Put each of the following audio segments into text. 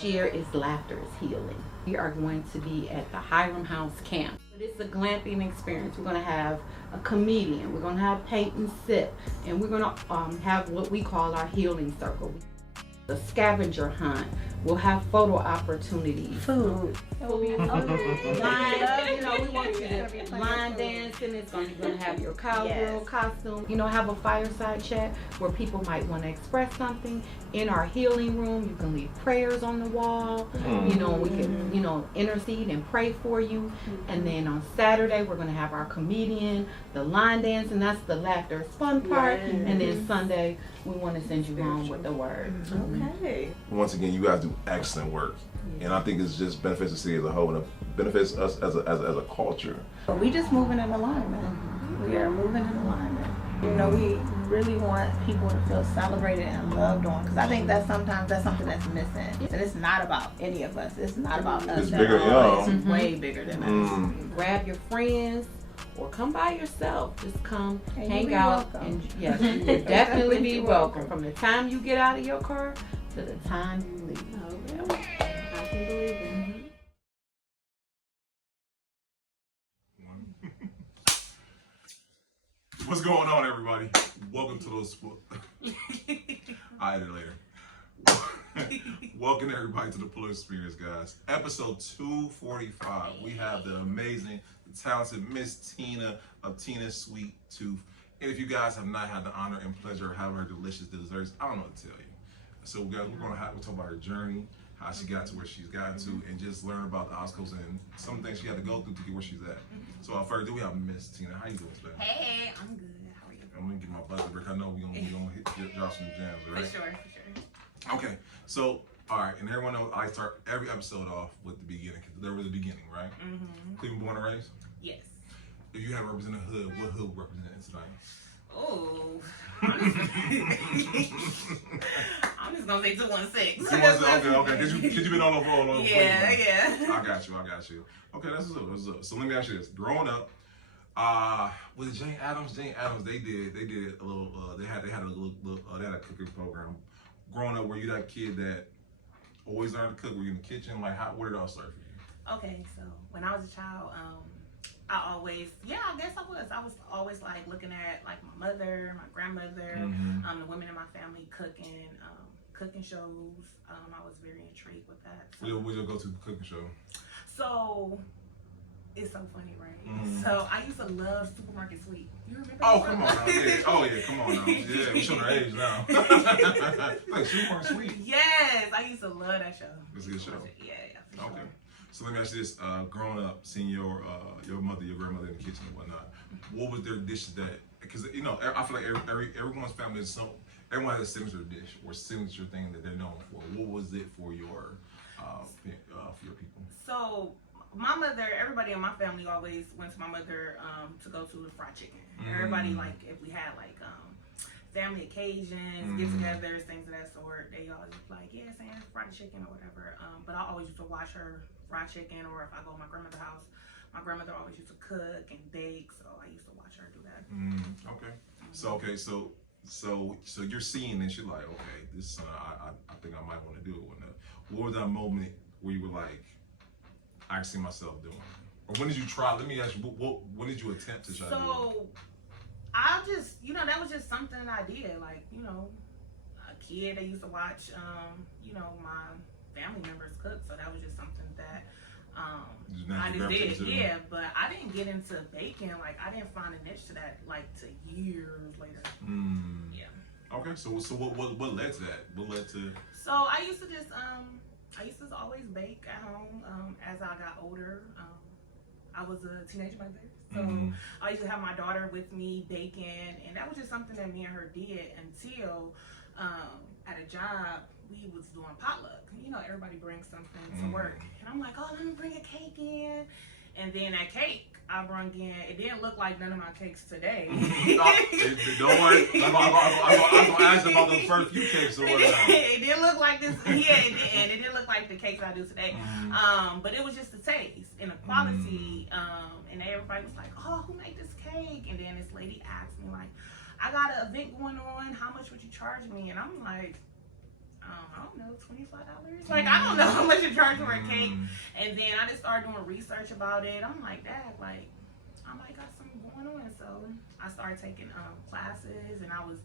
this year is Laughter is Healing. We are going to be at the Hiram House Camp. It's a glamping experience. We're going to have a comedian. We're going to have paint and sip. And we're going to have what we call our healing circle. The scavenger hunt. We'll have photo opportunities. Food. Line, we want you to line dancing. It's going to have your cowgirl costume. Have a fireside chat where people might want to express something. In our healing room, you can leave prayers on the wall. We can, intercede and pray for you. And then on Saturday, we're going to have our comedian, the line dance, and that's the laughter fun part. Yes. And then Sunday, we want to send you home with the word. Okay. Once again, you guys do excellent work, and I think it's just benefits the city as a whole, and it benefits us as a culture. We just moving in alignment. We are moving in alignment. We really want people to feel celebrated and loved on, because I think that sometimes that's something that's missing. And it's not about any of us. It's not about us. It's bigger, It's way bigger than us. Grab your friends. Or come by yourself. Just come, hang out, and yes, you will definitely be welcome. From the time you get out of your car to the time you leave. I can believe it. What's going on, everybody? Welcome to those. I'll edit later. Welcome everybody to the Full Experience, guys. Episode 245. We have the amazing, talented Miss Tina of Tina's Sweet Tooth. And if you guys have not had the honor and pleasure of having her delicious desserts, I don't know what to tell you. So guys, we'll talk about her journey, how she got to where she's gotten to, and just learn about the obstacles and some things she had to go through to get where she's at. So first, do we have Miss Tina? How you doing today? Hey, I'm good. How are you? I'm gonna get my buzzer break. I know we're gonna drop some jams, right? For sure. Okay, so all right, and everyone knows I start every episode off with the beginning, because there was a beginning, right? Cleveland born and raised? Yes. If you had to represent a hood, what hood represented tonight? Oh, I'm just gonna say 216. Okay. Cause you been all over. Yeah. I got you. Okay, that's what's up. So let me ask you this: growing up, with Jane Addams, they did a little. They had a cooking program. Growing up, were you that kid that always learned to cook? Were you in the kitchen? Like, where did it all start for you? Okay, so when I was a child, I guess I was always like looking at like my mother, my grandmother, the women in my family cooking shows. I was very intrigued with that. So. What's your go-to cooking show? So it's so funny, right? So I used to love Supermarket Sweep. You remember? Oh, come on now. Yeah. Come on now. Yeah, we're showing our age now. Like Supermarket Sweep. Yes, I used to love that show. It's a good show. Yeah, for okay. Sure. So let me ask you this: growing up, seeing your mother, your grandmother in the kitchen and whatnot, what was their dishes that? Because I feel like everyone's family is everyone has a signature dish or signature thing that they're known for. What was it for your people? So my mother, everybody in my family always went to my mother to go to the fried chicken. Everybody, like, if we had like family occasions, get-togethers, things of that sort, they always like, yeah, saying fried chicken or whatever. But I always used to watch her fried chicken, or if I go to my grandmother's house, my grandmother always used to cook and bake, so I used to watch her do that. So you're seeing this, you're like, okay, this I think I might want to do it. What was that moment where you were like, I can see myself doing it? Or when did you try? Let me ask you, when did you attempt to try to do it? So I just, that was just something I did. Like, a kid that used to watch, my family members cook. So that was just something that I just did. Yeah, but I didn't get into baking. Like, I didn't find a niche to that, like, to years later. Yeah. Okay, so what led to that? What led to? So I used to just always bake at home. As I got older, I was a teenage mother, so I used to have my daughter with me baking, and that was just something that me and her did until at a job we was doing potluck. Everybody brings something to work, and I'm like, oh, let me bring a cake in. And then that cake I brung in, it didn't look like none of my cakes today. Don't worry, I'm gonna ask about the first few cakes or whatever. It didn't look like this. Yeah, it didn't look like the cakes I do today. But it was just the taste and the quality. And everybody was like, "Oh, who made this cake?" And then this lady asked me, like, "I got an event going on. How much would you charge me?" And I'm like, I don't know, $25. Like, I don't know how much you charge for a cake. And then I just started doing research about it. I'm like, Dad, like, I might got something going on. So I started taking classes, and I was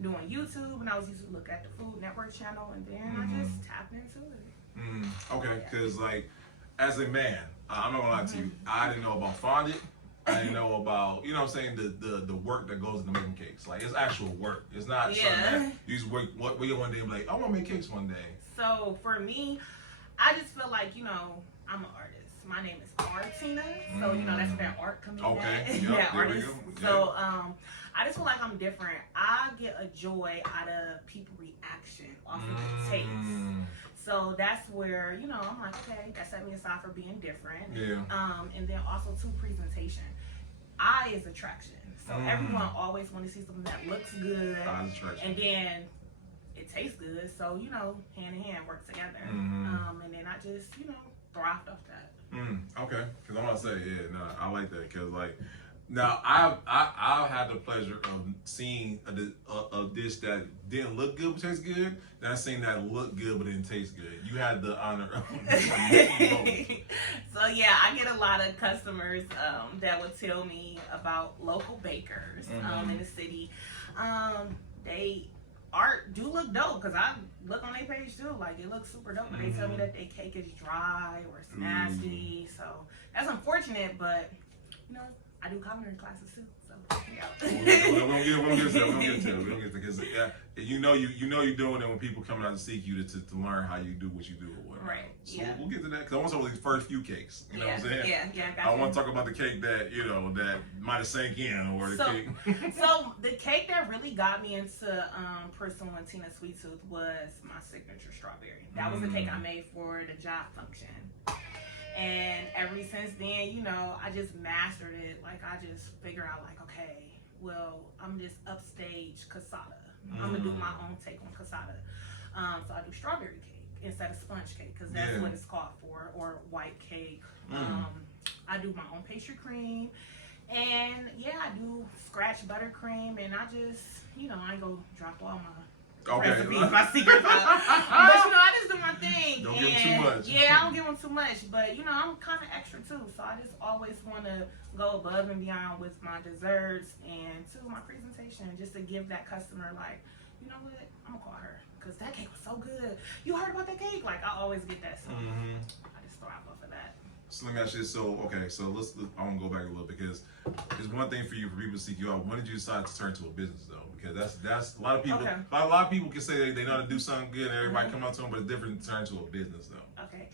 doing YouTube, and I was used to look at the Food Network channel, and then I just tapped into it. Okay, because like, as a man, I'm not gonna lie to you, I didn't know about fondant. I didn't know about, you know what I'm saying, the work that goes into making cakes. Like, it's actual work. It's not something that you just wake one day and be like, I want to make cakes one day. So for me, I just feel like, you know, I'm an artist. My name is Arttina, so you know that's that art coming in. Yep, artist. So I just feel like I'm different. I get a joy out of people reaction off of the taste. So that's where, you know, I'm like, okay, that set me aside for being different. And then also too, presentation. Eye is attraction. So everyone always want to see something that looks good, and then it tastes good. So, you know, hand in hand work together. And then I just, you know, thrived off that. Okay, because I'm gonna say, I like that, because like, now I've had the pleasure of seeing a dish that didn't look good but tastes good. Then I've seen that look good but didn't taste good. You had the honor of So yeah, I get a lot of customers that would tell me about local bakers in the city. They art do look dope, because I look on their page too, like it looks super dope, but they tell me that their cake is dry or it's nasty. So that's unfortunate, but you know, I do culinary classes too, so we don't get to that, because you know you're doing it when people come out to seek you to learn how you do what you do or whatever. Right. So we'll get to that, because I want to talk about these first few cakes. You know what I'm saying? Yeah. I want to talk about the cake that, you know, that might have sank in, or the cake. So the cake that really got me into pursuing Tina Sweet Tooth was my signature strawberry. That was the cake I made for the job function. And ever since then, you know, I just mastered it. Like, I just figure out, like, okay, well, I'm just upstage cassata. I'm going to do my own take on cassata. So I do strawberry cake instead of sponge cake, because that's what it's called for, or white cake. I do my own pastry cream. And, I do scratch buttercream. And I just, you know, I ain't go drop all my recipes, my secrets out. But, you know, I just do my thing. Don't give them too much. Yeah, I don't give them too much. But, you know, I'm kind of extra, too. So I just always want to go above and beyond with my desserts and, too, my presentation, just to give that customer, like, you know what, I'm going to call her, because that cake was so good. You heard about that cake? Like, I always get that. So I just thrive off of that. So let me ask you this. So, okay, so let's I want to go back a little, because it's one thing for people to seek you out. When did you decide to turn to a business, though? Because that's a lot of people. A lot of people can say they know how to do something good, and everybody come out to them, but it's different to turn to a business, though. Okay,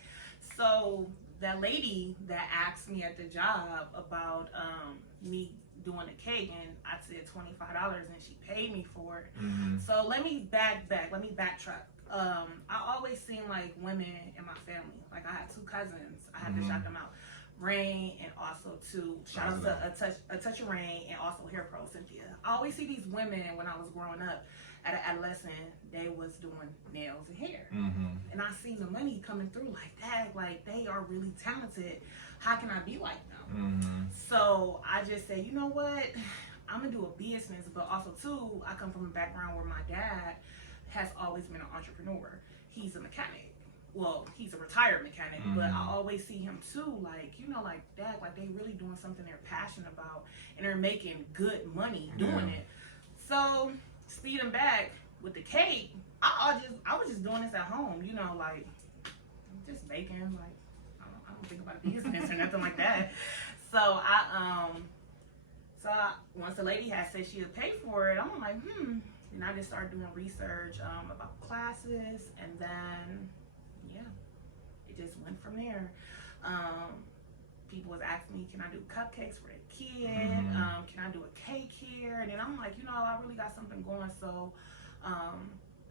so that lady that asked me at the job about me doing a cake, and I said $25, and she paid me for it. So let me backtrack. I always seen like women in my family. Like, I had two cousins. I had to shout them out. Rain, and also shout out to a touch of Rain, and also Hair Pro Cynthia. I always see these women when I was growing up, at an adolescent, they was doing nails and hair. And I seen the money coming through like that. Like, they are really talented. How can I be like them? So I just said, you know what? I'm gonna do a business, but also too, I come from a background where my dad has always been an entrepreneur. He's a mechanic. Well, he's a retired mechanic, but I always see him too, like, you know, like, Dad, like, they really doing something they're passionate about, and they're making good money doing it. So, speeding back with the cake, I was just doing this at home, you know, like, just baking, like, I don't think about business or nothing like that. So once the lady had said she would pay for it, I'm like, and I just started doing research about classes, and then it just went from there. People was asking me, can I do cupcakes for the kid? Can I do a cake here? And then I'm like, you know, I really got something going, so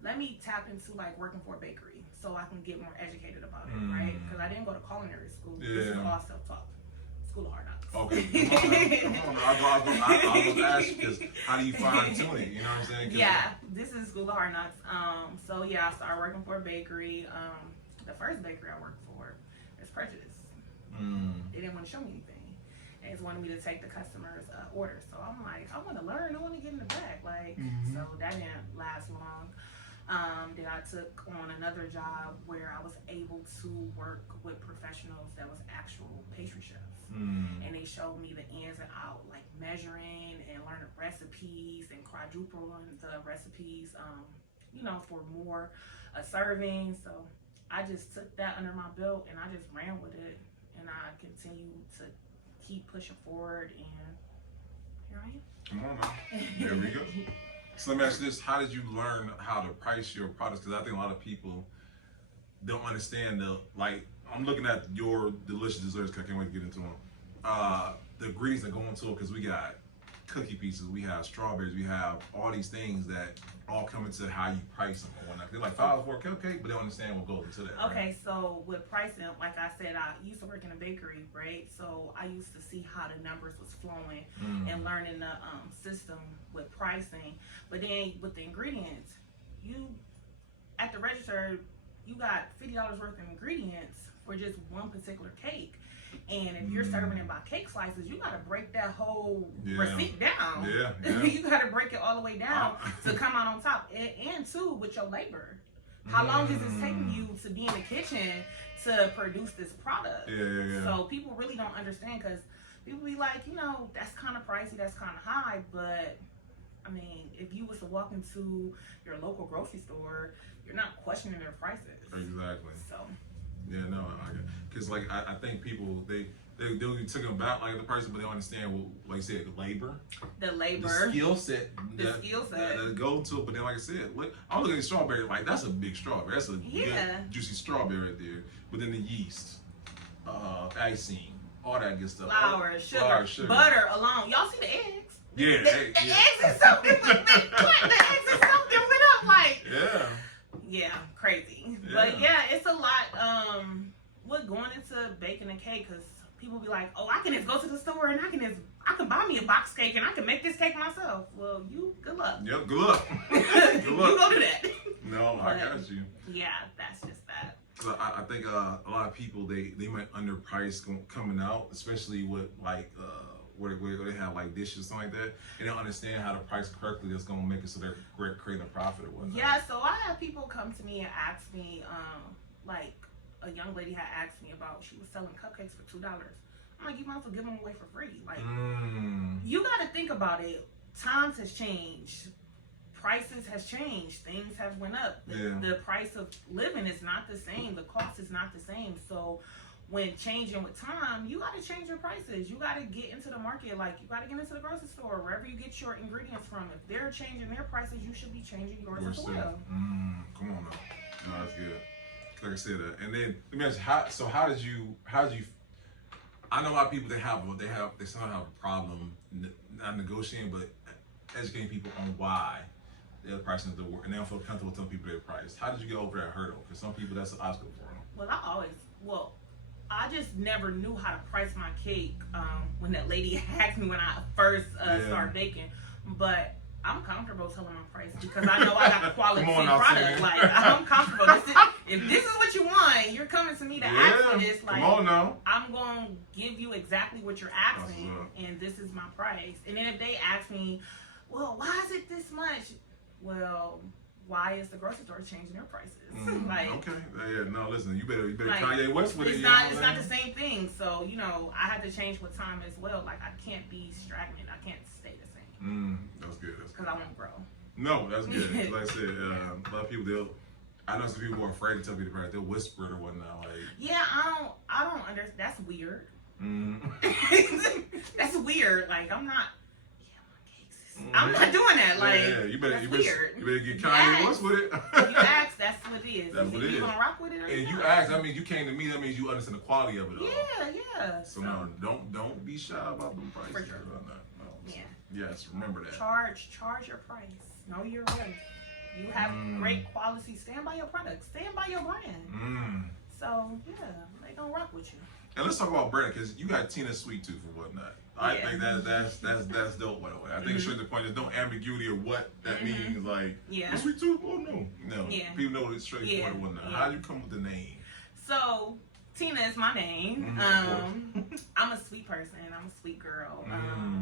let me tap into like working for a bakery so I can get more educated about it, right? Because I didn't go to culinary school. This is all self-taught. School of Hard Knocks. Okay, come on. I was asking, because how do you fine tune it? You know what I'm saying? Yeah, this is School of Hard Knocks. So I started working for a bakery. The first bakery I worked for is Prejudice. They didn't want to show me anything. They just wanted me to take the customer's order. So I'm like, I want to learn. I want to get in the back. Like, so that didn't last long. Then I took on another job where I was able to work with professionals that was actual pastry chefs. And they showed me the ins and out, like measuring and learning recipes and quadrupling the recipes, you know, for more serving. So I just took that under my belt and I just ran with it, and I continue to keep pushing forward, and here I am. Come on now. There we go. So let me ask you this: how did you learn how to price your products? Because I think a lot of people don't understand I'm looking at your delicious desserts. Cause I can't wait to get into them. The ingredients that go into it, because we got cookie pieces, we have strawberries, we have all these things that all come into how you price them and whatnot. They're like $5 for a cupcake, but they don't understand what goes into that. Okay, right? so with pricing, like I said, I used to work in a bakery, right? So I used to see how the numbers was flowing and learning the system with pricing. But then with the ingredients, you at the register, you got $50 worth of ingredients for just one particular cake. And if you're serving it by cake slices, you gotta break that whole receipt down. Yeah. You gotta break it all the way down to come out on top. And too, with your labor. How long is it taking you to be in the kitchen to produce this product? Yeah. So people really don't understand, because people be like, you know, that's kind of pricey, that's kind of high. But I mean, if you was to walk into your local grocery store, you're not questioning their prices. Exactly. So. Yeah, no, because like I think people they took them back like the person, but they don't understand what, like I said, the labor, the skill set, that go to it. But then, like I said, I'm looking at strawberry, like that's a big strawberry, that's a good, juicy strawberry right there. But then the yeast, icing, all that good stuff, Flour, sugar, butter alone. Y'all see the eggs? Yeah, the eggs is something. The eggs is something went up like. Yeah, crazy. Yeah. But yeah, it's a lot. With going into baking a cake, because people be like, oh, I can just go to the store and I can buy me a box cake and I can make this cake myself. Well, good luck. Yep, good luck. Good luck. You go do that. No, I got you. Yeah, that's just that. So I think a lot of people they might underprice coming out, especially with like where they have like dishes, something like that, and they don't understand how to price correctly. That's gonna make it so they're creating a profit or whatnot. Yeah, so I have people come to me and ask me, like a young lady had asked me about, she was selling cupcakes for $2. I'm like, you might as well give them away for free. Like, you got to think about it. Times has changed. Prices has changed. Things have went up. The price of living is not the same. The cost is not the same. So when changing with time, you got to change your prices. You got to get into the market. Like, you got to get into the grocery store, wherever you get your ingredients from. If they're changing their prices, you should be changing yours as well. Come on now. No, that's good. Like I said, and then let me ask you, how did you? I know a lot of people they sometimes have a problem not negotiating, but educating people on why they're pricing the work, and they don't feel comfortable telling people their price. How did you get over that hurdle? Because some people that's an obstacle for them. Well, I just never knew how to price my cake when that lady asked me when I first started baking. But I'm comfortable telling my price because I know I got quality product. Like, I'm comfortable. If this is what you want, you're coming to me to ask for this. Like, come on now. I'm going to give you exactly what you're asking, and this is my price. And then if they ask me, well, why is it this much? Well, why is the grocery store changing their prices? Like, okay, no, listen, you better like, Kanye West with it. It's not the same thing. So, you know, I had to change with time as well. Like, I can't be stagnant. I can't stay the same. That's good. Because I won't grow. No, that's good. Like I said, a lot of people I know some people who are afraid to tell me the price. They'll whisper it or whatnot. Like, yeah, I don't understand. That's weird. That's weird. Like, I'm not. I'm not doing that. Like, you better get Kanye Kanye West with it. If you ask, that's what it is. That's what it is. You gonna rock with it? Or And you ask, that means you came to me. That means you understand the quality of it all. Yeah. So no, don't be shy about them prices. For sure. No. Yeah. Yes, remember that. Charge your price. Know your worth. You have great quality. Stand by your product. Stand by your brand. So yeah, they gonna rock with you. And let's talk about brand, because you got Tina's sweet tooth or whatnot. I think that's dope. By the way, I think it's straight to the point. There's no ambiguity of what that means. Like, the sweet tooth? Oh no. People know it's straightforward and whatnot. How do you come with the name? So Tina is my name. I'm a sweet person. I'm a sweet girl.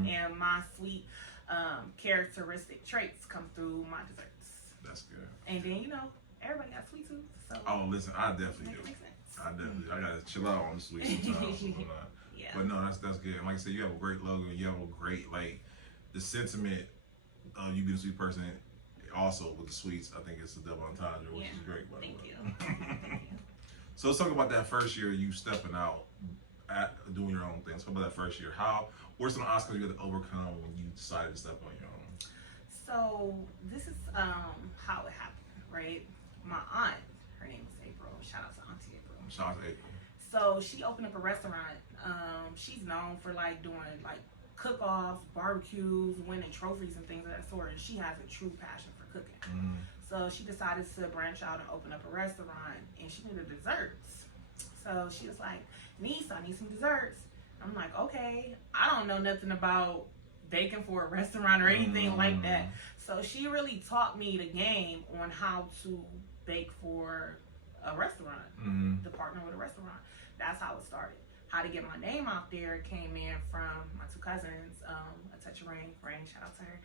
And my sweet characteristic traits come through my desserts. That's good. And then, you know, everybody got sweet tooth. So Oh, listen, I definitely make do. it make sense. I gotta chill out on the sweet sometimes. Yeah. But no, that's good. And like I said, you have a great logo. You have a great, like, the sentiment of you being a sweet person. Also with the sweets, I think it's a double entendre, which is great. By the Thank way. you. So let's talk about that first year you stepping out, at doing your own thing. So about that first year, what's some obstacles you had to overcome when you decided to step on your own? So this is how it happened, right? My aunt, her name is April. Shout out to Auntie April. Shout out to April. So she opened up a restaurant. She's known for like doing like cook-offs, barbecues, winning trophies and things of that sort. And she has a true passion for cooking. Mm-hmm. So she decided to branch out and open up a restaurant, and she needed desserts. So she was like, niece, I need some desserts. I'm like, okay, I don't know nothing about baking for a restaurant or anything like that. So she really taught me the game on how to bake for a restaurant, to partner with a restaurant. That's how it started. How to get my name out there came in from my two cousins, A Touch of Rain, shout out to her,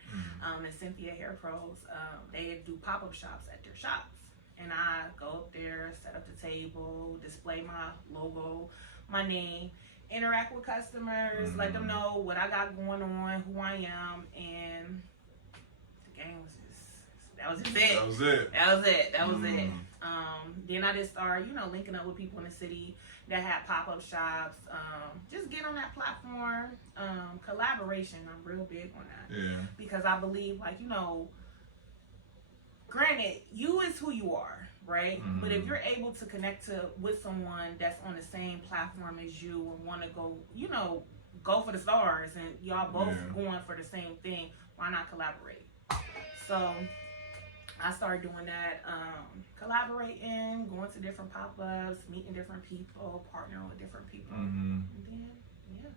and Cynthia Hair Pros. They do pop-up shops at their shops. And I go up there, set up the table, display my logo, my name, interact with customers, let them know what I got going on, who I am, and the game was that was just it. That was it. That was it. That was it. Then I just started, you know, linking up with people in the city that had pop-up shops. Just get on that platform. Collaboration, I'm real big on that. Yeah. Because I believe, like, you know, granted, you is who you are, right? But if you're able to connect with someone that's on the same platform as you and want to go, you know, go for the stars and y'all both going for the same thing, why not collaborate? So I started doing that, collaborating, going to different pop-ups, meeting different people, partnering with different people. And then, yeah,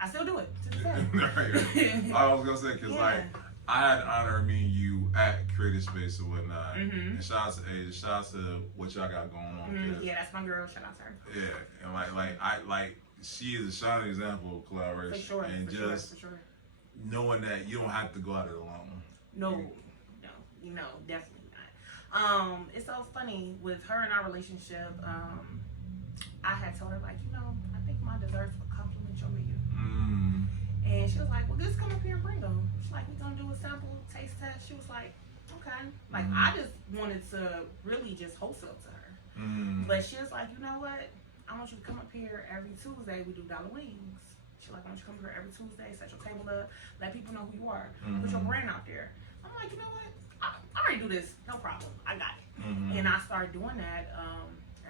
I still do it to this day. I was gonna say, because like, I had the honor of meeting you at Creative Space and whatnot. And shout out to Asia, shout out to what y'all got going on. Yeah, that's my girl. Shout out to her. Yeah, and she is a shining example of collaboration. For sure, and for just sure. knowing that you don't have to go at it alone. No, definitely not. It's so funny with her and our relationship. I had told her, like, you know, I think my desserts would complement your menu. And she was like, well, just come up here and bring them. She's like, we're gonna do a sample taste test. She was like, okay. Like, I just wanted to really just wholesale to her. But she was like, you know what? I want you to come up here every Tuesday. We do dollar wings. She's like, I want you to come here every Tuesday, set your table up, let people know who you are, put your brand out there. I'm like, you know what? I already do this, no problem. I got it. And I started doing that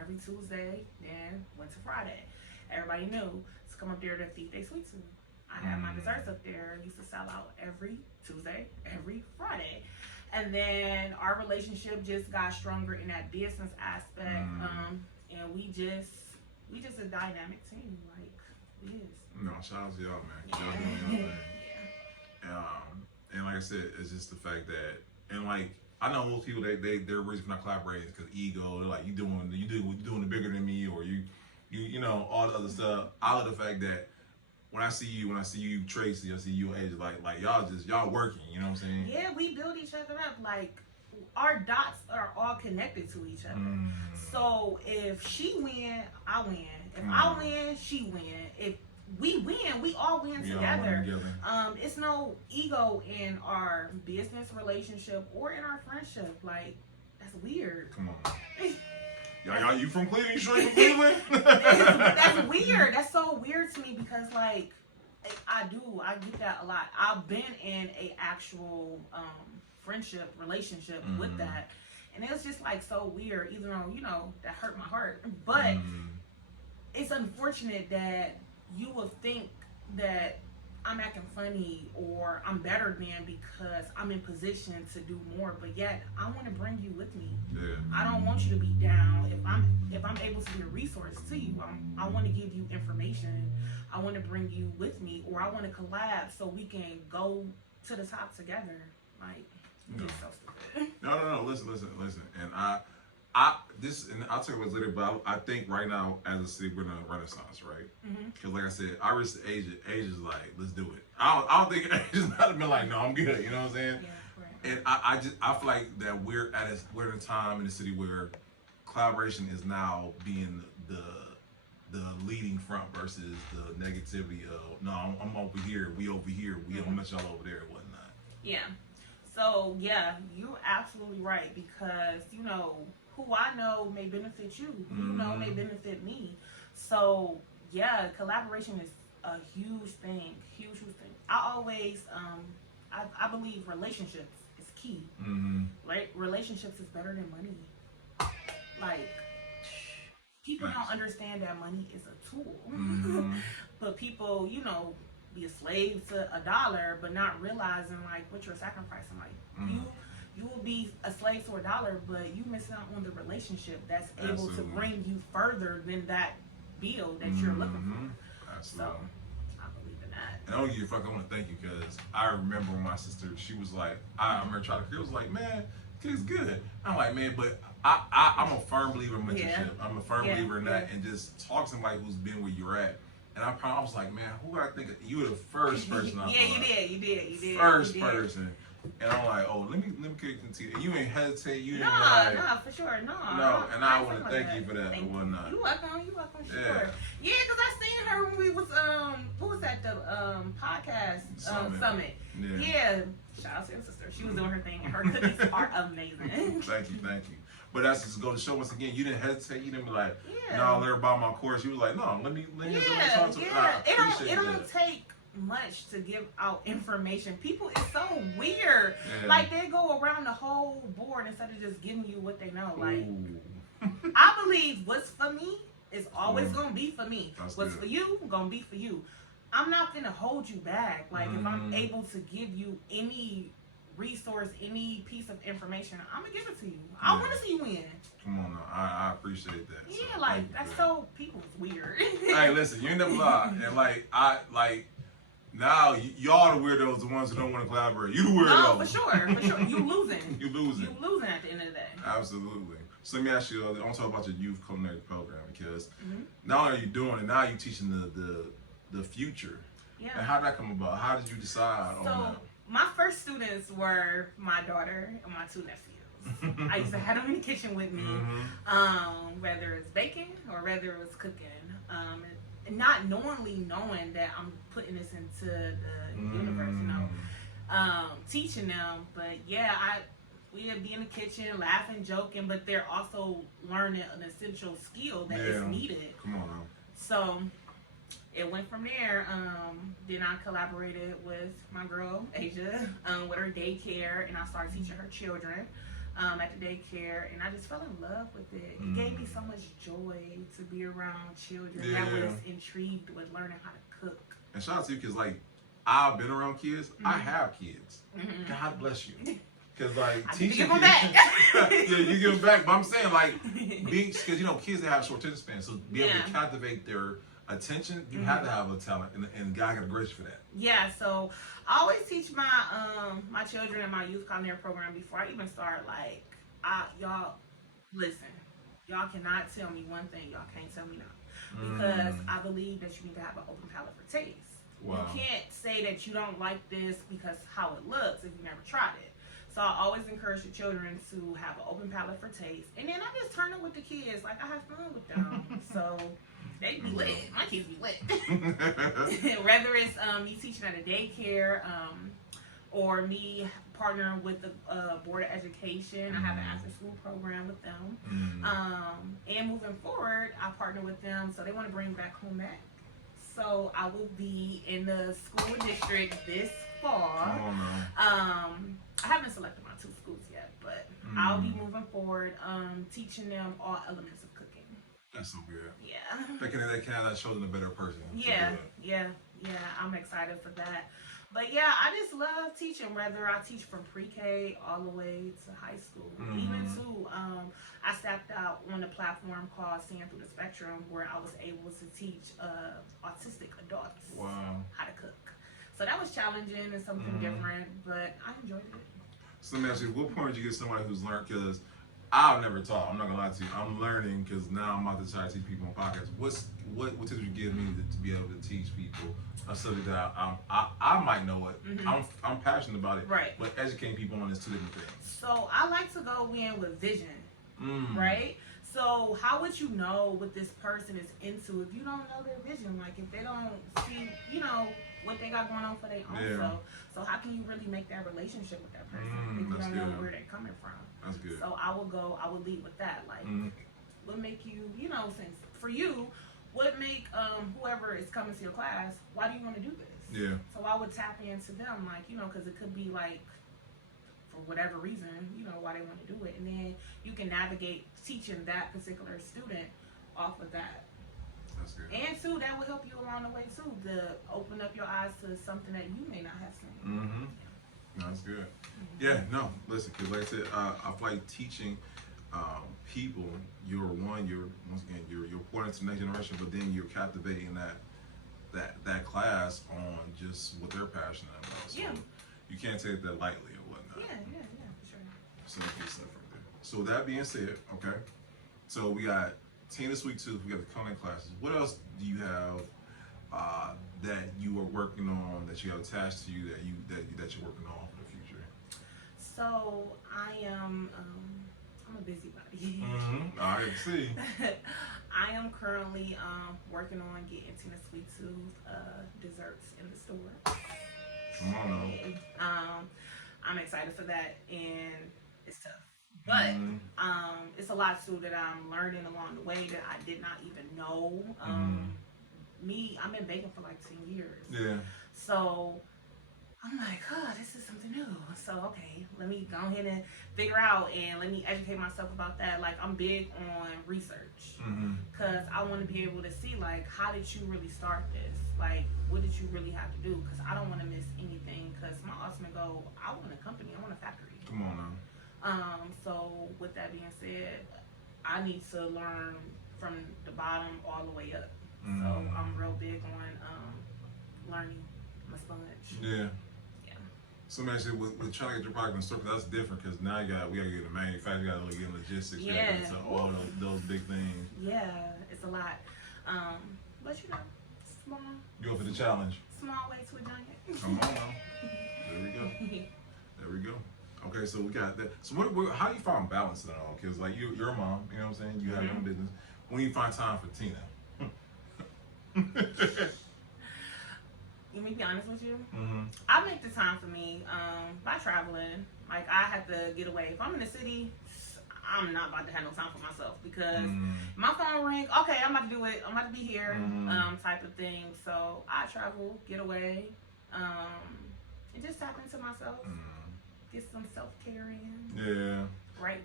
every Tuesday, then went to Friday. Everybody knew to come up there to feed their sweet tooth. I had my desserts up there, used to sell out every Tuesday, every Friday. And then our relationship just got stronger in that business aspect. And we just a dynamic team, like, we is. No, shout out to y'all, man. Y'all doing your thing. And like I said, it's just the fact that, and like, I know most people, their reason for not collaborating is because ego. They're like, you doing it bigger than me, or you know, all the other stuff. I love the fact that when I see you, Tracy, I see you, Age, like y'all working. You know what I'm saying? Yeah, we build each other up. Like, our dots are all connected to each other. So if she win, I win. If I win, she win. If we win, we all win together. It's no ego in our business relationship or in our friendship. Like, that's weird. Come on. Y'all, you from Cleveland? You sure you from Cleveland? That's weird. That's so weird to me because, like, I get that a lot. I've been in a actual friendship relationship with that, and it was just like so weird. Even though, you know, that hurt my heart, but it's unfortunate that you will think that I'm acting funny or I'm better than because I'm in position to do more, but yet I want to bring you with me. Yeah. I don't want you to be down. If I'm able to be a resource to you, I want to give you information. I want to bring you with me, or I want to collab so we can go to the top together. Like, it's so stupid. No. Listen. And I'll talk about it later, but I think right now, as a city, we're in a renaissance, right? Because like I said, I reached Asia's like, let's do it. I don't think Asia's not been like, no, I'm good. You know what I'm saying? Yeah, right. And I feel like that we're in a time in the city where collaboration is now being the leading front versus the negativity of no, I'm over here, we over here, we don't let y'all over there and whatnot. Yeah. So yeah, you're absolutely right, because you know who I know may benefit you, who you know may benefit me. So yeah, collaboration is a huge thing, huge thing. I always I believe relationships is key. Right? Relationships is better than money. Like, people don't understand that money is a tool. But people, you know, be a slave to a dollar, but not realizing like what you're sacrificing. Like you will be a slave to a dollar, but you miss out on the relationship that's able to bring you further than that bill that you're looking for. Absolutely. So I believe in that. And I don't give you a fuck. I want to thank you because I remember when my sister, she was like, I remember trying to, it was like, man, kid's good. I'm like, man, but I'm a firm believer in mentorship. I'm a firm believer in that, and just talk to somebody who's been where you're at. And I was like, man, who I think you were the first person I thought. You did. First person. And I'm like, oh, let me continue. And you ain't hesitate. You didn't like, nah, for sure, no. And I want to thank you for that and whatnot. You welcome, sure. Yeah, because I seen her when we was what was that, the podcast summit. Yeah. Shout out to your sister. She was doing her thing, and her cookies are amazing. Thank you. But that's just go to show once again, you didn't hesitate. You didn't be like, no, learn about my course. You was like, no, let me talk to her. It don't take much to give out information. People is so weird. Like, they go around the whole board instead of just giving you what they know. Like, I believe what's for me is always gonna be for me. What's for you gonna be for you. I'm not gonna hold you back. Like, if I'm able to give you any resource, any piece of information, I'm gonna give it to you. I want to see you win. Come on now, I appreciate that. Yeah, so like, that's so people's weird. Hey, listen, you ain't never lie. And now y'all the weirdos, the ones who don't want to collaborate. You the weirdo. No, for sure. You losing. You losing at the end of the day. Absolutely. So let me ask you, I want to talk about your youth culinary program, because not only are you doing it, now you're teaching the future. Yeah. And how did that come about? How did you decide on that? My first students were my daughter and my two nephews. I used to have them in the kitchen with me, whether it's baking or whether it was cooking. And not knowing that I'm putting this into the universe, you know, teaching them. But yeah, we'd be in the kitchen, laughing, joking, but they're also learning an essential skill that is needed. Come on now. So it went from there. Then I collaborated with my girl, Asia, with her daycare, and I started teaching her children at the daycare, and I just fell in love with it. It gave me so much joy to be around children that was intrigued with learning how to cook. And shout out to you, because like, I've been around kids. I have kids. God bless you. Because like, teaching kids, back. Yeah, you give them back. But I'm saying like, because you know, kids that have short attention spans, so be able to captivate their attention, you have to have a talent, and God got a grace for that. Yeah, so I always teach my my children in my youth culinary program before I even start. Like, y'all listen, y'all cannot tell me one thing, y'all can't tell me no, because I believe that you need to have an open palate for taste. Wow. You can't say that you don't like this because how it looks if you never tried it. So I always encourage the children to have an open palate for taste, and then I just turn it with the kids. Like, I have fun with them, so. They be lit. My kids be lit. Whether it's me teaching at a daycare, or me partnering with the Board of Education. I have an after-school program with them. And moving forward, I partner with them, so they want to bring back home ec. So I will be in the school district this fall. I haven't selected my 2 schools yet, but I'll be moving forward, teaching them all elements of cooking. That's so good. Yeah. Thinking that they can have show them a better person. Yeah. I'm excited for that. But yeah, I just love teaching, whether I teach from pre-K all the way to high school. Even too, I stepped out on a platform called Seeing Through the Spectrum, where I was able to teach autistic adults how to cook. So that was challenging and something different, but I enjoyed it. So let me ask you, what point did you get somebody who's learned? Because I've never taught. I'm not gonna lie to you. I'm learning because now I'm about to try to teach people on podcasts. What tips would you give me to be able to teach people a subject that I might know it. I'm passionate about it. Right. But educating people on is two different things. So I like to go in with vision. Right. So how would you know what this person is into if you don't know their vision? Like if they don't see, what they got going on for their own self. So how can you really make that relationship with that person if you don't know where they're coming from? That's good. So I would lead with that. Like what make you, since for you, what make whoever is coming to your class, why do you want to do this? Yeah. So I would tap into them, like, because it could be like for whatever reason, why they want to do it. And then you can navigate teaching that particular student off of that. That's good. And too, that will help you along the way too, to open up your eyes to something that you may not have seen. That's good. Yeah, no, listen, because like I said, I feel like teaching people, you're once again, you're pouring into the next generation, but then you're captivating that class on just what they're passionate about. So you can't take that lightly or whatnot. Yeah, for sure. So good stuff right there. So with that being said, okay, so we got Tina Sweet Tooth, we got the content classes. What else do you have that you are working on, that you have attached to you, that you're working on for the future? So I am I'm a busybody. I can see. I am currently working on getting Tina Sweet Tooth desserts in the store. Come on now. I'm excited for that, and it's tough. But it's a lot too that I'm learning along the way that I did not even know. I've been baking for like 10 years. Yeah. So I'm like, this is something new. So okay, let me go ahead and figure out and let me educate myself about that. Like I'm big on research because I want to be able to see like how did you really start this? Like what did you really have to do? Because I don't want to miss anything. Because my ultimate goal, I want a company, I want a factory. Come on now. So with that being said, I need to learn from the bottom all the way up. So I'm real big on learning. I'm a sponge. Yeah. Yeah. So man, with trying to get your product in the store, 'cause that's different because now we gotta get the manufacturer, we gotta get logistics, we gotta get into all those big things. Yeah, it's a lot. But small. You go for the challenge. Small way to a giant. Come on now. There we go. There we go. Okay, so we got that. So how do you find balance in it all? Because like you're a mom, you know what I'm saying? You have your own business. When do you find time for Tina? Let me be honest with you. I make the time for me by traveling. Like I have to get away. If I'm in the city, I'm not about to have no time for myself because my phone ring. Okay, I'm about to do it. I'm about to be here. Type of thing. So I travel, get away, and just tap into myself. Get some self-care in. Yeah.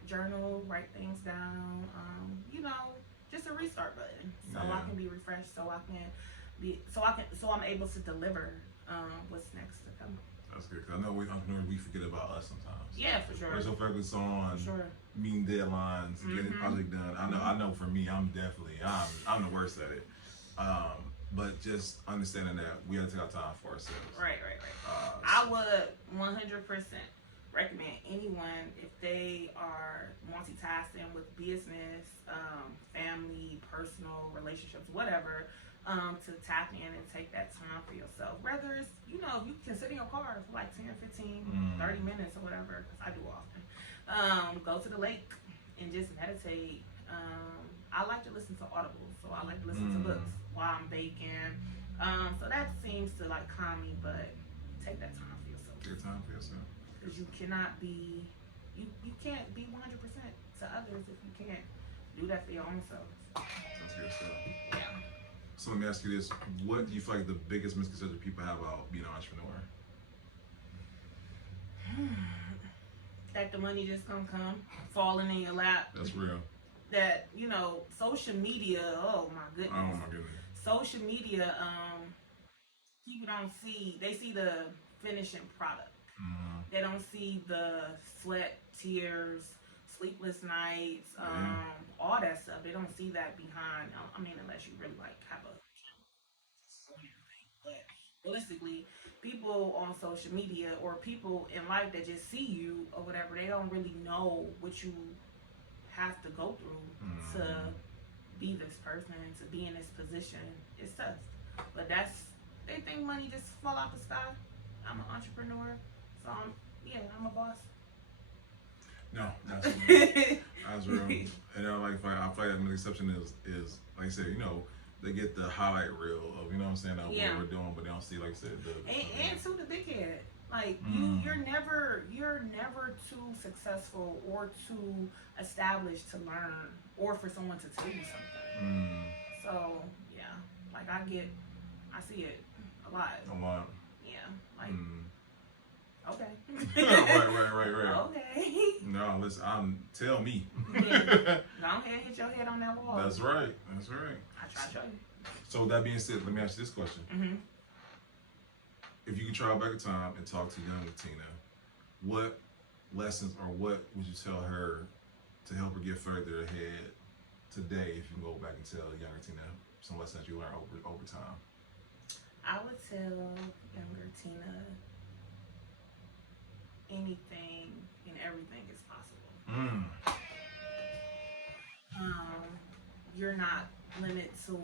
Journal, write things down. Just a restart button. So I can be refreshed. So I'm able to deliver what's next to come. That's good. 'Cause I know we entrepreneurs, we forget about us sometimes. Yeah, for sure. We're so focused on meeting deadlines, getting the project done. I know for me, I'm the worst at it. But just understanding that we have to take our time for ourselves. Right. I would 100% recommend anyone if they are multitasking with business, family, personal relationships, whatever, to tap in and take that time for yourself. Whether it's, if you can sit in your car for like 10, 15, 30 minutes or whatever, because I do often, go to the lake and just meditate. I like to listen to audibles, so I like to listen to books while I'm baking. So that seems to like calm me, but take that time for yourself. Take time for yourself. Because you cannot be, you can't be 100% to others if you can't do that for your own self. That's good stuff. Yeah. So let me ask you this: what do you feel like the biggest misconception people have about being an entrepreneur? That the money just gonna come falling in your lap. That's real. That social media. Oh my goodness. Oh my goodness. Social media. People don't see. They see the finishing product. They don't see the sweat, tears, sleepless nights, all that stuff. They don't see that behind. Unless you really like have a. But realistically, people on social media or people in life that just see you or whatever, they don't really know what you have to go through to be this person, to be in this position. It's tough. But they think money just fall out the sky. I'm an entrepreneur, so I'm a boss. No, that's real. That's real. And I feel like the exception is like I said, you know, they get the highlight reel of, you know what I'm saying, of what we're doing, but they don't see, like I said, and to the big head. Like you're never too successful or too established to learn or for someone to tell you something. So yeah, like I see it a lot. Yeah, like okay. right. Okay. No, listen, tell me. Yeah. Go ahead and hit your head on that wall. That's right. I try to show you. So with that being said, let me ask you this question. If you could travel back in time and talk to young Arttina, what lessons or what would you tell her to help her get further ahead today if you can go back and tell young Arttina some lessons you learned over time? I would tell younger Tina anything and everything is possible. You're not limited to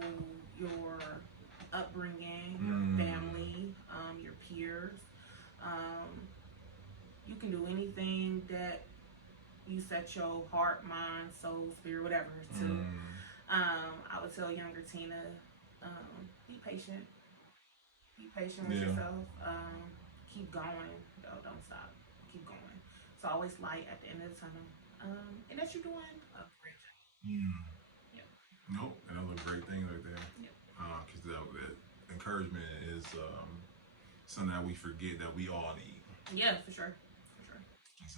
your upbringing, your family, your peers. You can do anything that you set your heart, mind, soul, spirit, whatever to. I would tell younger Tina, be patient. Be patient with yourself. Keep going. Don't stop. Keep going. It's always light at the end of the tunnel. And that you're doing a great job. Yep. Nope, another great thing right there. Yep. Because that encouragement is something that we forget that we all need. Yeah, for sure. It's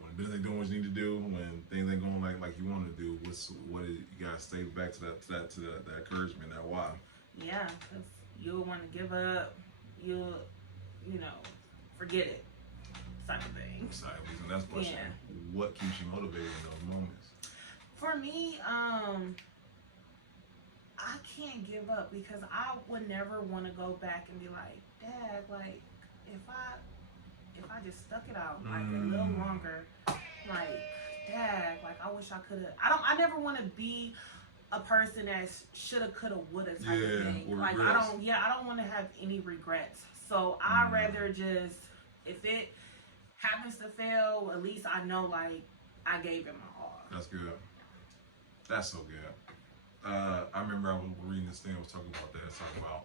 when business ain't doing what you need to do, when things ain't going like you want to do, you gotta stay back to that encouragement, that why. Yeah, because you'll want to give up. You'll, forget it. Type of thing. Exactly. And that's the question. What keeps you motivated in those moments? For me, I can't give up because I would never want to go back and be like, Dad, like if I just stuck it out like a little longer, like Dad, like I wish I could have. I never want to be a person that shoulda, coulda, woulda type of thing. Like regrets. I don't want to have any regrets. So I'd rather just, if it happens to fail, at least I know like I gave it my all. That's good. That's so good. I remember I was reading this thing. I was talking about that. It's talking about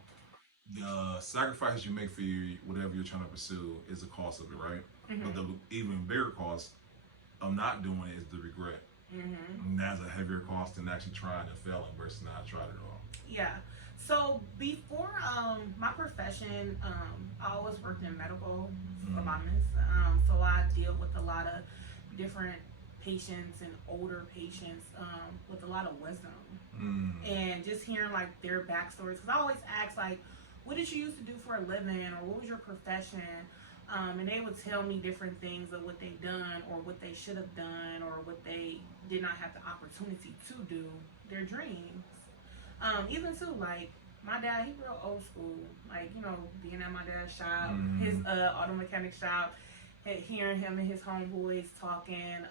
the sacrifice you make for whatever you're trying to pursue is the cost of it, right? But the even bigger cost of not doing it is the regret. And that's a heavier cost than actually trying and failing versus not trying at all. Yeah. So before my profession, I always worked in medical phlebotomist. So I deal with a lot of different patients and older patients with a lot of wisdom. And just hearing like their backstories. Because I always ask like, what did you used to do for a living, or what was your profession? And they would tell me different things of what they've done or what they should have done or what they did not have the opportunity to do, their dreams. Even too, like my dad, he real old school. Like, being at my dad's shop, his auto mechanic shop, hearing him and his homeboys talking.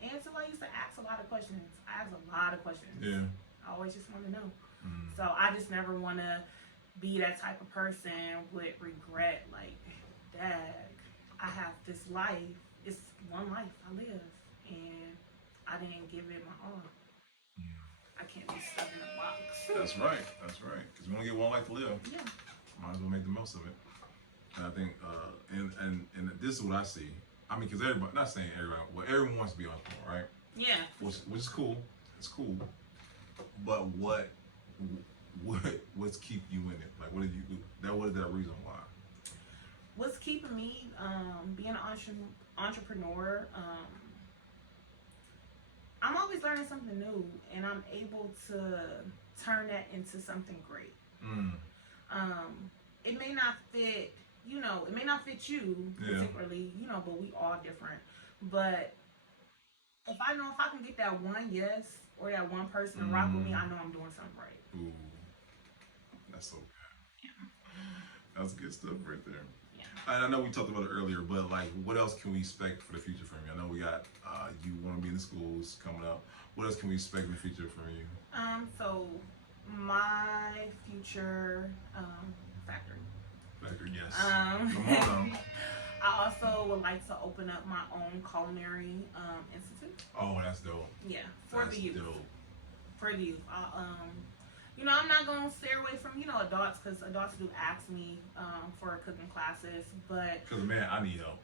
And so I used to ask a lot of questions. I asked a lot of questions. Yeah. I always just want to know. So I just never want to be that type of person with regret. Like, Dad, I have this life. It's one life I live, and I didn't give it my all. I can't be stuck in a box. That's right. Because we only get one life to live. Yeah. Might as well make the most of it. And I think, and this is what I see. I mean, because everybody, not saying everyone, well, everyone wants to be entrepreneur, right? Yeah. Which is cool. It's cool. But what's keep you in it? Like, what did you do? What is that reason why? What's keeping me being an entrepreneur? I'm always learning something new, and I'm able to turn that into something great. It may not fit, it may not fit you particularly, but we all different. But if I can get that one yes or that one person to rock with me, I know I'm doing something right. Ooh, that's so good. Yeah. That's good stuff right there. Yeah. And I know we talked about it earlier, but like, what else can we expect for the future from you? I know we got you want to be in the schools coming up. What else can we expect in the future from you? So my future factory. Factory, yes. Um, Come on now. I also would like to open up my own culinary institute. Oh, that's dope. Yeah, for That's the youth. dope. For the youth. You know, I'm not gonna stay away from adults because adults do ask me for cooking classes, but Cause man, I need help.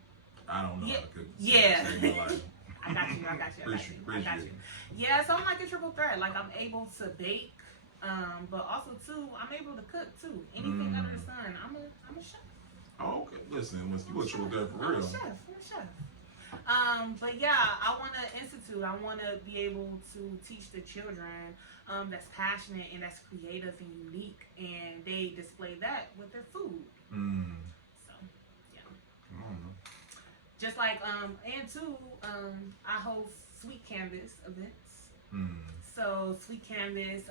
I don't know how to cook. Yeah. Save my life. I got you. Appreciate it. Yeah, so I'm like a triple threat. Like I'm able to bake, but also too, I'm able to cook too. Anything under the sun. I'm a chef. Oh, okay. Listen, you a triple threat for I'm real. a chef. But yeah, I want to institute. I want to be able to teach the children that's passionate and that's creative and unique, and they display that with their food. So, yeah. Come on, man. Just like and too, I host Sweet Canvas events. So Sweet Canvas,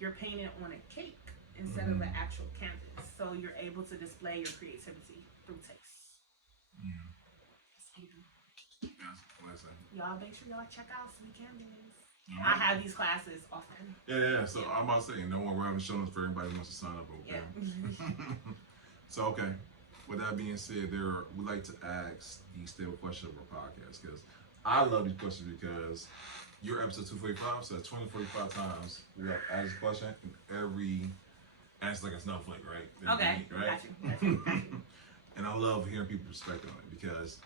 you're painted on a cake instead of an actual canvas, so you're able to display your creativity through taste. Listen. Y'all make sure y'all check out Sweet Canvas. I have these classes often. Yeah. So I'm about to say, no more. We're having show notes for everybody who wants to sign up. Okay. Yeah. So okay. With that being said, we like to ask these stable questions of our podcast because I love these questions because you're episode 245, so that's 2045 times we have asked a question and every answer like a snowflake, right? Okay. Right. Got you. And I love hearing people's perspective on it because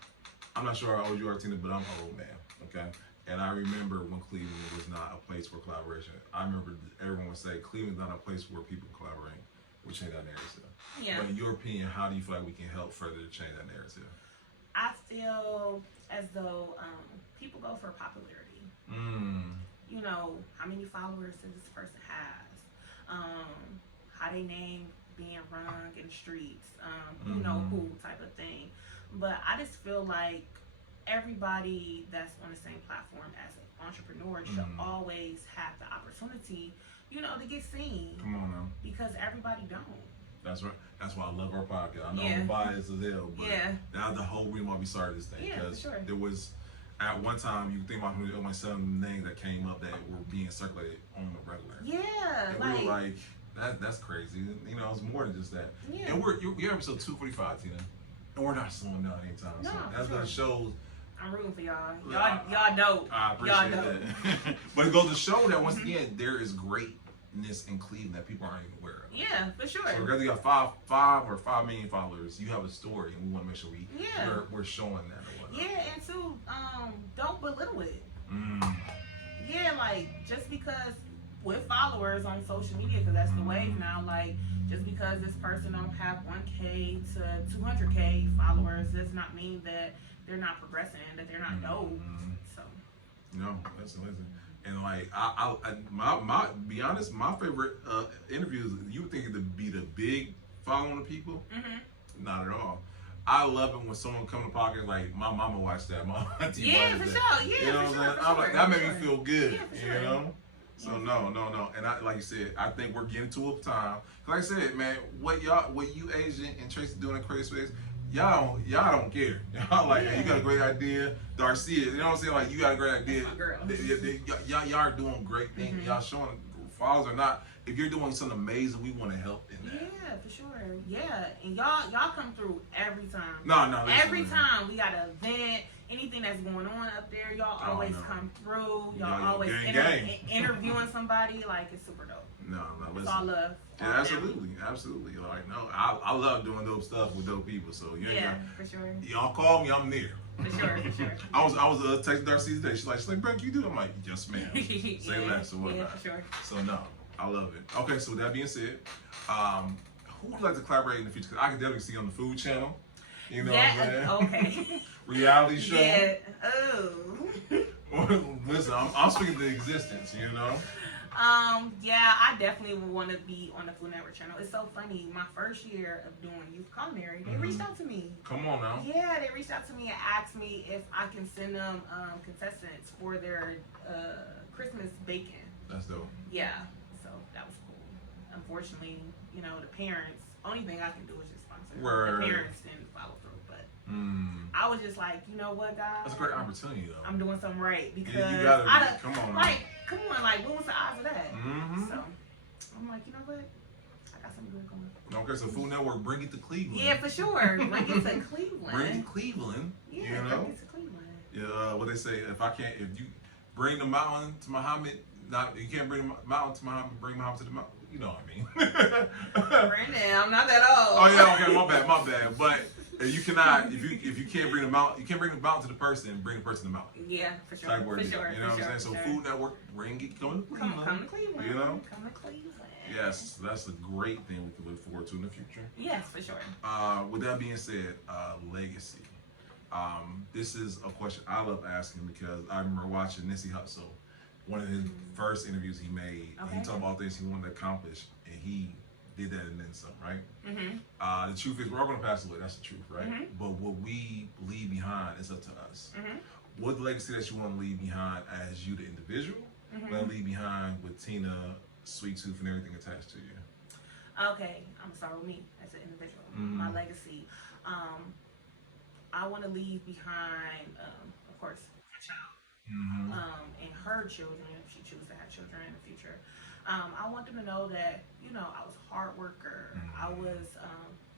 I'm not sure how old you are, Arttina, but I'm an old man, okay? And I remember when Cleveland was not a place for collaboration. I remember everyone would say Cleveland's not a place where people collaborate. We change that narrative. Yeah. But in your opinion, how do you feel like we can help further change that narrative? I feel as though people go for popularity. You know, how many followers does this person has? How they name being rung in the streets, who know who type of thing. But I just feel like everybody that's on the same platform as an entrepreneur should always have the opportunity, to get seen. Come on now. Because everybody don't. That's right. That's why I love our podcast. I know Yeah. I'm biased as hell, but Yeah. that's the whole reason why we started this thing. Yeah, for Because sure. there was, at one time, you think about my 7 names that came up that were being circulated on the regular. Yeah, And we were like, that's crazy. It's more than just that. Yeah. And we're episode 245, Tina. And we're not slowing down anytime soon. No, That's for gonna show. I'm rooting for y'all. Y'all dope. I Y'all appreciate dope. that. But it goes to show that once again, there is greatness in Cleveland that people aren't even aware of. Yeah, for sure. So because you got 5 million followers, you have a story, and we want to make sure Yeah. we're showing that or whatnot. Yeah, and two, don't belittle it. Mm. Yeah, like just because with followers on social media, because that's the wave now. Like just because this person don't have 1K to 200K followers does not mean that they're not progressing, that they're not dope. So No, listen. And like my be honest, my favorite interviews, you would think it would be the big following of people. Not at all. I love it when someone come to podcast like my mama watched that, my auntie yeah, watched for that. sure. Yeah, You know for what I'm sure. saying? For I'm like, sure, that for made sure. me feel good. Yeah, for sure. You know? So no. And I like you said, I think we're getting to a time. Like I said, man, what you Asian and Tracy doing in Crazy Space, y'all don't care. Y'all like, hey, you got a great idea. Darcy, you know what I'm saying? Like you got a great idea. That's my girl. Y'all are doing great things. Y'all showing followers or not. If you're doing something amazing, we want to help in that. Yeah, for sure. Yeah, and y'all come through every time. No. Listen, Every time we got an event, anything that's going on up there, y'all always come through. Y'all always interviewing somebody. Like it's super dope. No, It's listen. all love. Yeah, absolutely. Like no, I love doing dope stuff with dope people. So Yeah, for sure. y'all call me, I'm there. For sure. I was texting Darcy today. She's like, Brent, can you do it? I'm like, yes, ma'am. Say less or whatnot. Yeah, for sure. So no, I love it. Okay, so with that being said, who would you like to collaborate in the future? Because I can definitely see on the Food Channel. You know what I'm saying? Okay. Reality show. Yeah. Oh. Listen, I'm speaking to existence. You know. Yeah, I definitely would want to be on the Food Network channel. It's so funny. My first year of doing youth culinary, they reached out to me. Come on now. Yeah, they reached out to me and asked me if I can send them contestants for their Christmas baking. That's dope. Yeah, so that was cool. Unfortunately, the parents only thing I can do is just sponsor. Word. The parents didn't follow through, but I was just like, you know what, guys? That's a great opportunity, though. I'm doing something right because you gotta come on, like, what was the odds of that? Mm-hmm. So I'm like, you know what? I got something good going. Okay, so Food Network, bring it to Cleveland. Yeah, for sure. Bring it to Cleveland. Bring it to Cleveland. Yeah, you know? bring it to Cleveland. Yeah, what they say, if you bring the mountain to Muhammad, you can't bring the mountain to Muhammad, bring Muhammad to the mountain. You know what I mean? Brandon, I'm not that old. Oh yeah, okay, my bad. But you cannot, if you can't bring the mountain, you can't bring the mountain to the person, bring the person to the mountain. Yeah, for sure. Type word For deal, sure. you know what I'm saying? So sure. Food Network, bring it, come to Cleveland. Come to Cleveland. You know? Come to Cleveland. Yes, that's a great thing we can look forward to in the future. Yes, for sure. With that being said, legacy. This is a question I love asking because I remember watching Nipsey Hussle, one of his first interviews he made. Okay. He talked about things he wanted to accomplish, and he did that and then some, right? Mm-hmm. The truth is, we're all going to pass away. That's the truth, right? Mm-hmm. But what we leave behind is up to us. Mm-hmm. What legacy that you want to leave behind as you, the individual, want to leave behind with Tina, Sweet Tooth, and everything attached to you? Okay, I'm gonna start with me as an individual. My legacy. I want to leave behind, of course, my child, and her children if she chooses to have children in the future. I want them to know that I was a hard worker. I was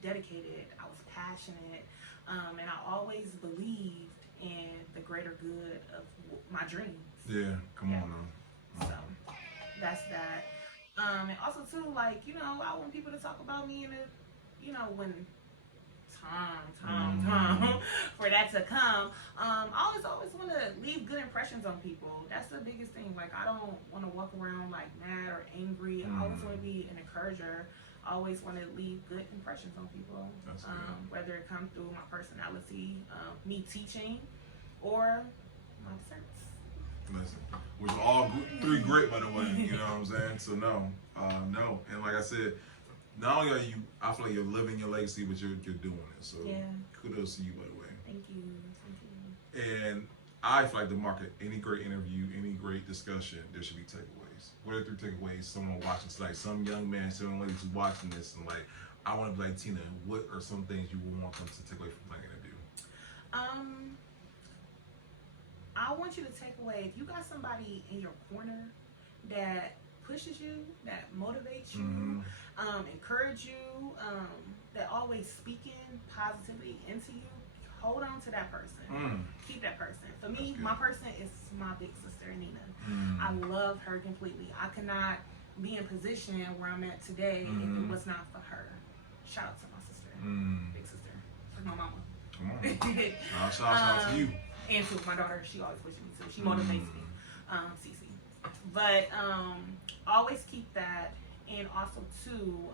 dedicated. I was passionate, and I always believed in the greater good of my dreams. Yeah, come on now. So that's that. And also too, like, I want people to talk about me in a, when time for that to come. I always want to leave good impressions on people. That's the biggest thing. Like, I don't want to walk around like mad or angry. I always want to be an encourager. I always want to leave good impressions on people. Whether it comes through my personality, me teaching, or my desserts. Listen, which are all three great, by the way. You know what I'm saying? So no, and like I said, not only are you, I feel like you're living your legacy, but you're doing it. So kudos to you, by the way. Thank you. And I feel like the market, any great interview, any great discussion, there should be takeaways. What are 3 takeaways? Someone watching, so like some young man, some ladies who's watching this, and like, I want to be like, Tina, what are some things you would want them to take away from my interview? I want you to take away, if you got somebody in your corner that pushes you, that motivates you, encourage you, that always speaking positively into you, hold on to that person. Keep that person. For me, my person is my big sister, Nina. I love her completely. I could not be in position where I'm at today if it was not for her. Shout out to my sister, big sister, like my mama. Come on. Shout out to you. And to my daughter, she always pushes me too. She motivates me, Cece. But always keep that, and also too,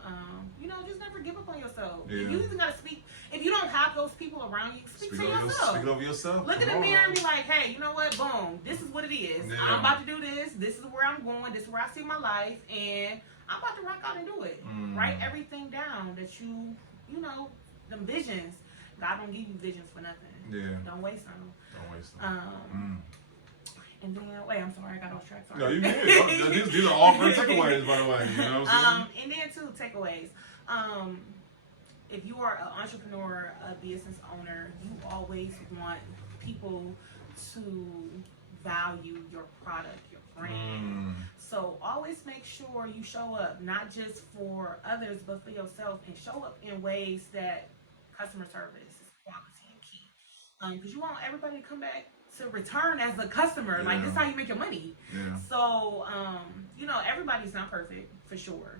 just never give up on yourself. Yeah. You even gotta speak. If you don't have those people around you, speak to yourself. Speak over yourself. Look in the mirror and be like, hey, you know what? Boom. This is what it is. Yeah. I'm about to do this. This is where I'm going. This is where I see my life, and I'm about to rock out and do it. Write everything down that them visions. God don't give you visions for nothing. Yeah. Don't waste them. Don't waste them. And then, I'm sorry, I got off track. Sorry. No, you good. These are all great takeaways, by the way. You know what I'm saying? And then two takeaways. If you are an entrepreneur, a business owner, you always want people to value your product, your brand. So always make sure you show up, not just for others, but for yourself, and show up in ways that customer service is quality and key. Because you want everybody to come back to return as a customer. Like, this is how you make your money. Yeah. So, everybody's not perfect, for sure.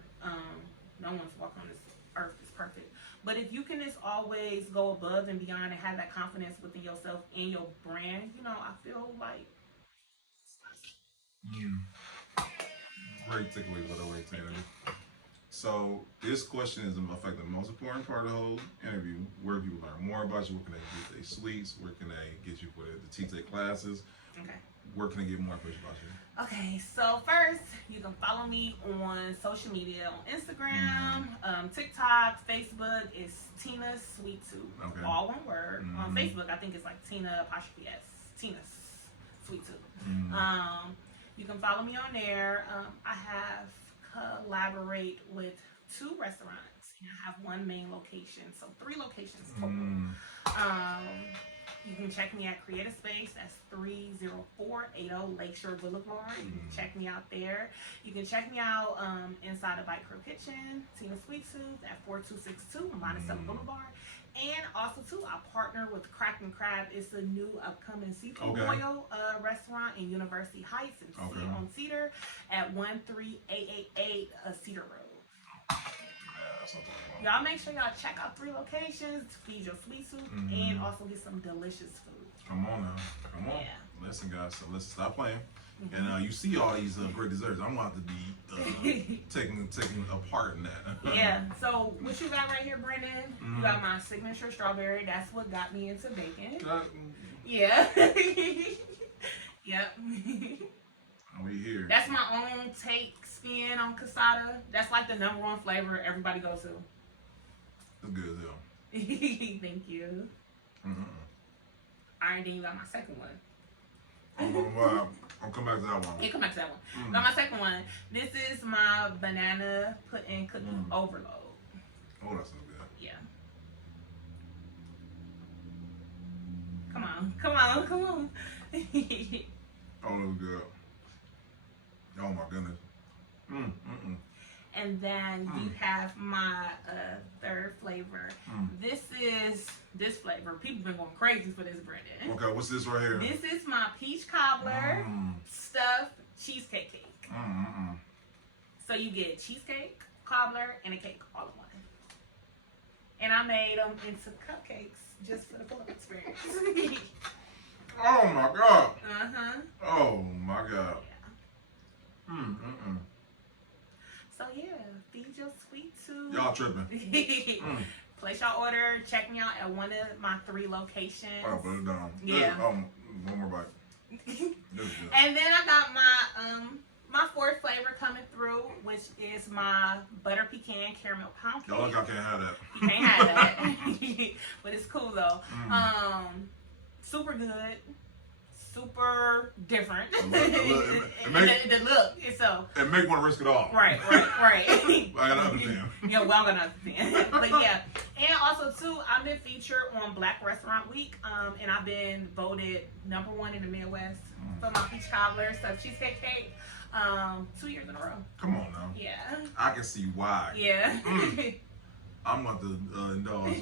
No one's walking on this earth is perfect. But if you can just always go above and beyond and have that confidence within yourself and your brand, I feel like Great takeaway, by the way, Taylor. So this question is, I think, the most important part of the whole interview. Where do people learn more about you? Where can they get their suites? Where can they get you for the TT classes? Okay. Where can they get more information about you? Okay, so first, you can follow me on social media, on Instagram, TikTok, Facebook. It's Tina Sweet Tooth. Okay. All one word. On Facebook, I think it's like Tina ''S. Tina Sweet Tooth. You can follow me on there. I have collaborate with 2 restaurants I have one main location, so 3 locations total. You can check me at Creative Space. That's 30480 Lakeshore Boulevard. You can check me out there. You can check me out inside of Bite Crew Kitchen, Tina Sweet Tooth at 4262 Monticello Boulevard. And also, too, I partner with Crack and Crab. It's a new upcoming seafood oil restaurant in University Heights on Cedar at 13888 Cedar Road. Y'all make sure y'all check out 3 locations, feed your sweet tooth, and also get some delicious food. Come on now. Come on. Yeah. Listen, guys, so let's stop playing. And you see all these great desserts. I'm going to have to be taking a part in that. Yeah. So what you got right here, Brendan? You got my signature strawberry. That's what got me into baking. Yeah. Yep. We here. That's my own take spin on cassata. That's like the #1 flavor everybody goes to. That's good as hell. Thank you. Alright, then you got my second one. I'll come back to that one. Yeah, come back to that one. Got my second one. This is my banana pudding cookie overload. Oh, that's so good. Yeah. Come on. Come on. Come on. Oh, that's good. Oh my goodness. And then you have my third flavor. This flavor. People been going crazy for this, Brendan. Okay, what's this right here? This is my peach cobbler stuffed cheesecake cake. So you get cheesecake, cobbler, and a cake all in one. And I made them into cupcakes just for the full experience. Oh my God. Oh my God. Yeah. So yeah, feed your sweet tooth. Y'all tripping. Place your order. Check me out at one of my 3 locations. Oh, put it down. Yeah. One more bite. And then I got my 4th flavor coming through, which is my butter pecan caramel pound cake. Y'all look, I can't have that. You can't have that. But it's cool though. Super good. Super different. The look itself. And make one risk it all. Right. I gotta understand. Yeah, well, I'm gonna understand. But yeah, and also too, I've been featured on Black Restaurant Week, and I've been voted #1 in the Midwest for my peach cobbler stuffed cheesecake cake, 2 years in a row. Come on now. Yeah. I can see why. Yeah. I'm going to indulge.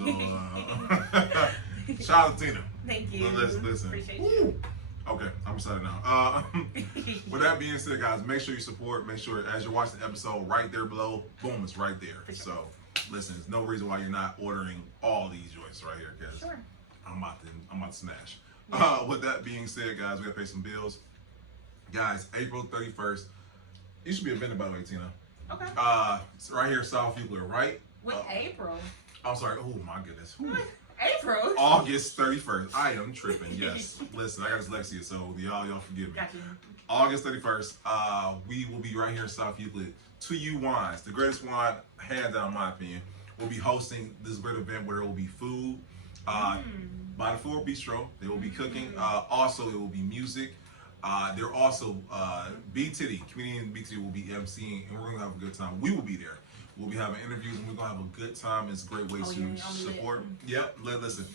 Shout out to Tina. Thank you. Listen. Appreciate you. Okay, I'm excited now. With that being said, guys, make sure you support. Make sure as you're watching the episode, right there below, boom, it's right there. Sure. So, listen, there's no reason why you're not ordering all these joints right here, because Sure. I'm about to smash. Yeah. With that being said, guys, we gotta pay some bills. Guys, April 31st. You should be offended by the way, Tina. Okay. It's right here, South Euclid, right? With April. I'm sorry. Oh my goodness. April. August 31st. I am tripping. Yes. Listen, I got dyslexia, so y'all forgive me. Gotcha. August 31st. We will be right here in South Euclid. 2U Wines, the greatest wine, hands down, in my opinion. We'll be hosting this great event where there will be food. By the Ford Bistro, they will be cooking. Also, it will be music. There also BTD, Comedian BTD will be emceeing, and we're gonna have a good time. We will be there. We'll be having interviews, and we're gonna have a good time. It's a great way to support. Yep. Listen,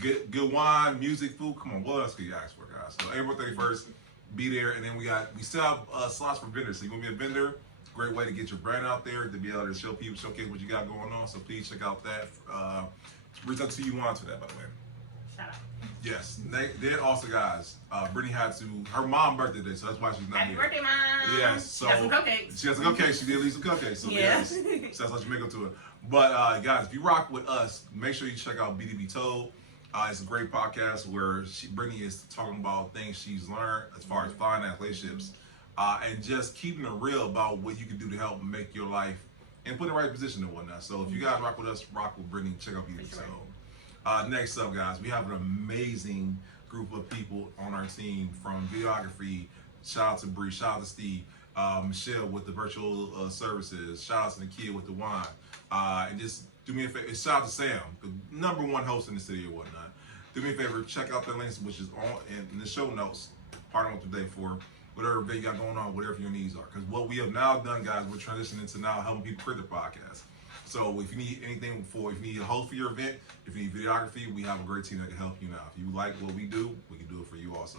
good wine, music, food. Come on, what else could you ask for, guys? So April 31st, be there, and then we still have slots for vendors. So you want to be a vendor? Great way to get your brand out there, to be able to showcase what you got going on. So please check out that. Reach out to you on for that, by the way. Shout out. Yes. Then also, guys, Brittany had her mom's birthday today, so that's why she's not Happy here. birthday, Mom. Yes. So she got some cupcakes. She got some cupcakes. She did leave some cupcakes. So yes. So that's how she make up to it. But guys, if you rock with us, make sure you check out BDB Told. It's a great podcast where Brittany is talking about things she's learned as far as finance, relationships, and just keeping it real about what you can do to help make your life and put in the right position and whatnot. So if you guys rock with us, rock with Brittany, check out BDB Told. Next up, guys, we have an amazing group of people on our team from videography. Shout out to Bree, shout out to Steve, Michelle with the virtual services, shout out to Nakia with the wine, and just do me a favor, shout out to Sam, the #1 host in the city or whatnot. Do me a favor, check out the links which is on in the show notes, partner with today for whatever you got going on, whatever your needs are. Because what we have now done, guys, we're transitioning to now helping people create their podcast. So if you need anything if you need a host for your event, if you need videography, we have a great team that can help you now. If you like what we do, we can do it for you also.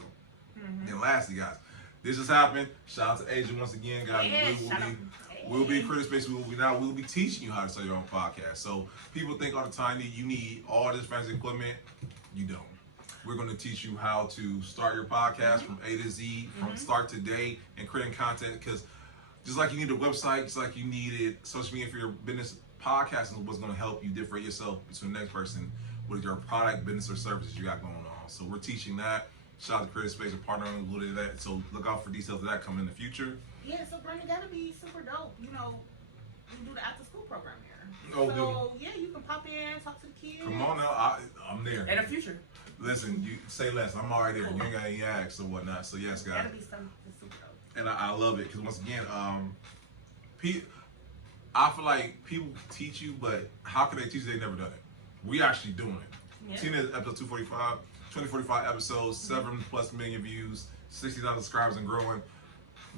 And lastly, guys, this just happened. Shout out to Asia once again, guys. Yeah, We'll be Creative Space. We'll be teaching you how to start your own podcast. So people think all the time that you need all this fancy equipment. You don't. We're going to teach you how to start your podcast from A to Z, from start to day, and creating content. Because just like you need a website, just like you needed social media for your business, podcasting is what's going to help you differentiate yourself between the next person with your product, business, or services you got going on. So we're teaching that. Shout out to Creative Space for partnering a little bit of that. So look out for details of that coming in the future. Yeah, so Brandon, that'll be super dope. You know, we do the after school program here. Oh, so yeah, you can pop in, talk to the kids. Come on now, I'm there. In the future. Listen, you say less. I'm already there. You ain't got any acts or whatnot. So yes, guys. That'll be something super dope. And I love it because once again, I feel like people teach you, but how can they teach you? They've never done it. We actually doing it. Yeah. Tina, episode 245, 2045 episodes, 7+ million views, 60,000 subscribers and growing.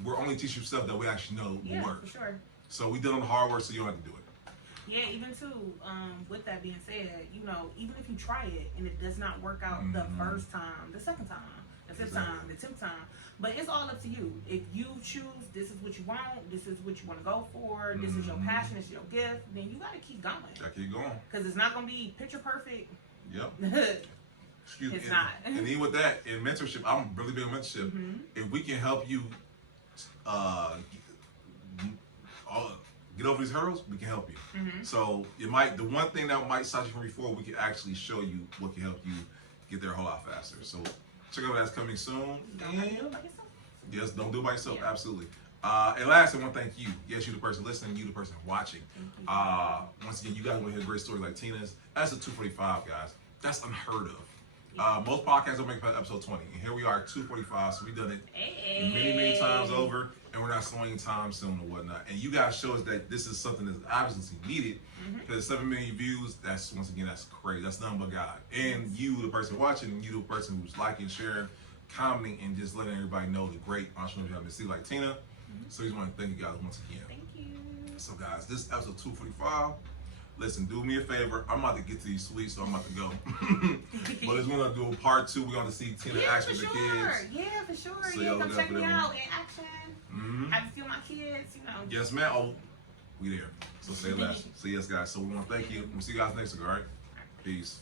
We're only teaching you stuff that we actually know will work. For sure. So we did on the hard work, so you don't have to do it. Yeah, even too, with that being said, you know, even if you try it and it does not work out the first time, the second time, the fifth time, the 10th time, but it's all up to you. If you choose, this is what you want, this is what you want to go for, this is your passion, it's your gift, then you got to keep going. Gotta keep going. Because it's not going to be picture perfect. Yep. Excuse me. It's not. And even with that, in mentorship, I'm really big on mentorship. If we can help you get over these hurdles, we can help you. So the one thing that might stop you from before, we can actually show you what can help you get there a whole lot faster. So check out that's coming soon. Don't have to do it by yourself. Yes, don't do it by yourself. Yeah. Absolutely. And last, I want to thank you. Yes, you the person listening, you the person watching. Once again, you guys want to hear great stories like Tina's. That's a 245, guys. That's unheard of. Most podcasts don't make it past episode 20. And here we are at 245, so we've done it many times over, and we're not slowing time soon or whatnot. And you guys show us that this is something that's obviously needed, because 7 million views, that's, once again, that's crazy. That's nothing but God. And you, the person watching, and you, the person who's liking, sharing, commenting, and just letting everybody know the great entrepreneurs you have to see like Tina. So we just want to thank you guys once again. Thank you. So guys, this is episode 245. Listen, do me a favor. I'm about to get to these sweets, so I'm about to go. But it's gonna do a part 2. We're gonna see Tina act with the kids. Yeah, for sure. So yeah, y'all come look check out for me them. out in action. Have to feel my kids, you know. Yes, man. Oh, we there. So say less. So yes, guys. So we want to thank you. We'll see you guys next week. All right. Peace.